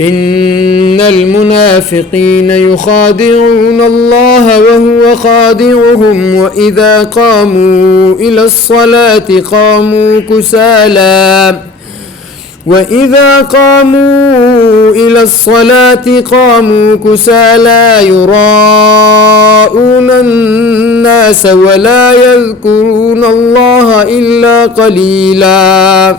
إن المنافقين يخادعون الله وهو خادعهم وإذا قاموا إلى الصلاة قاموا كسالى يراءون الناس ولا يذكرون الله إلا قليلا.